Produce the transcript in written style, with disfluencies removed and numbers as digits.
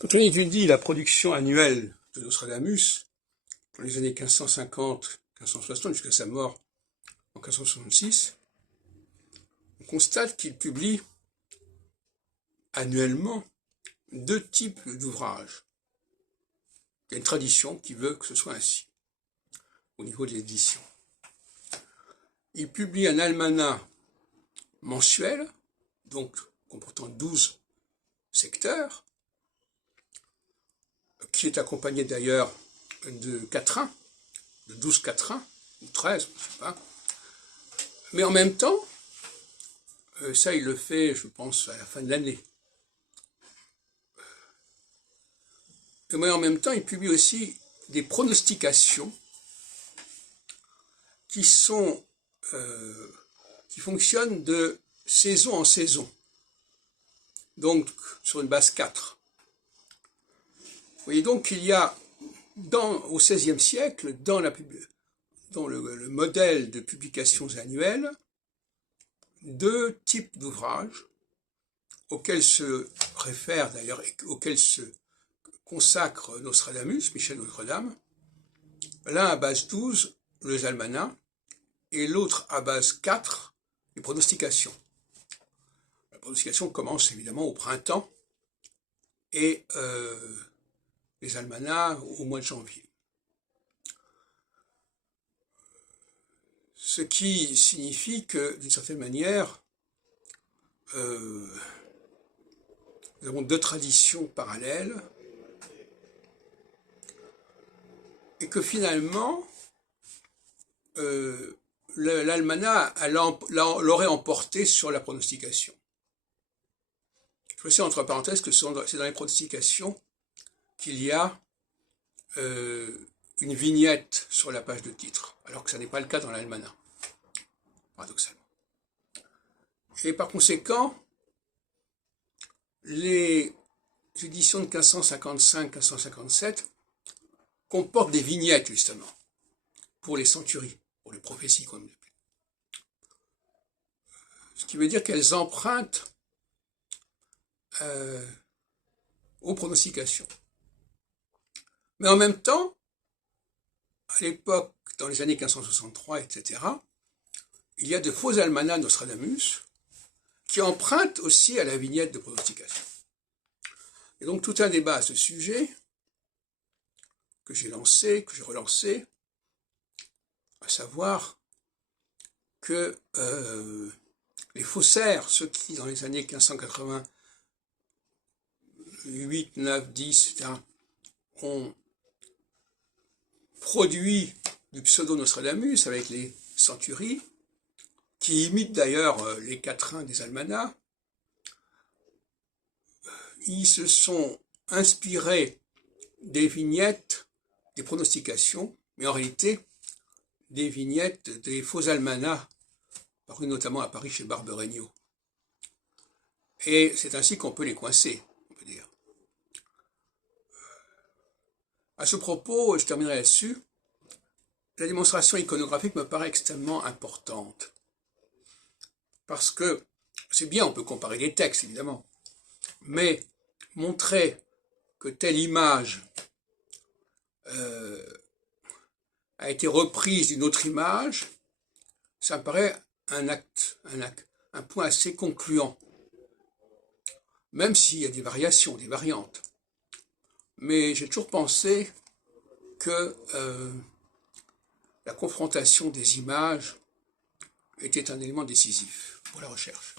Quand on étudie la production annuelle de Nostradamus, dans les années 1550-1560 jusqu'à sa mort en 1566, on constate qu'il publie annuellement 2 types d'ouvrages. Il y a une tradition qui veut que ce soit ainsi, au niveau de l'édition. Il publie un almanach mensuel, donc comportant 12 secteurs, qui est accompagné d'ailleurs de quatrains, de 12 quatrains, ou 13, je ne sais pas. Mais en même temps, ça il le fait, je pense, à la fin de l'année. Mais en même temps, il publie aussi des pronostications qui fonctionnent de saison en saison, donc sur une base 4. Vous voyez donc qu'il y a, au XVIe siècle, dans le modèle de publications annuelles, 2 types d'ouvrages auxquels se réfère d'ailleurs, auxquels se consacre Nostradamus, Michel Notre-Dame, l'un à base 12, les almanachs, et l'autre à base 4, les pronostications. La pronostication commence évidemment au printemps et les almanachs au mois de janvier. Ce qui signifie que, d'une certaine manière, nous avons 2 traditions parallèles et que finalement, l'almanach l'aurait emporté sur la pronostication. Je précise entre parenthèses que c'est dans les pronostications qu'il y a une vignette sur la page de titre, alors que ça n'est pas le cas dans l'almanach, paradoxalement. Et par conséquent, les éditions de 1555-1557 comportent des vignettes, justement, pour les centuries, pour les prophéties, comme on dit. Ce qui veut dire qu'elles empruntent aux pronostications. Mais en même temps, à l'époque, dans les années 1563, etc., il y a de faux almanachs Nostradamus qui empruntent aussi à la vignette de pronostication. Et donc tout un débat à ce sujet que j'ai lancé, que j'ai relancé, à savoir que les faussaires, ceux qui dans les années 1588, 9, 10, etc., ont produit du pseudo-Nostradamus avec les centuries, qui imitent d'ailleurs les quatrains des almanachs, ils se sont inspirés des vignettes, des pronostications, mais en réalité des vignettes des faux almanachs, parus notamment à Paris chez Barberegno. Et c'est ainsi qu'on peut les coincer, on peut dire. À ce propos, je terminerai là-dessus, la démonstration iconographique me paraît extrêmement importante. Parce que, c'est bien, on peut comparer des textes, évidemment, mais montrer que telle image a été reprise d'une autre image, ça me paraît un point assez concluant. Même s'il y a des variations, des variantes. Mais j'ai toujours pensé que la confrontation des images était un élément décisif pour la recherche.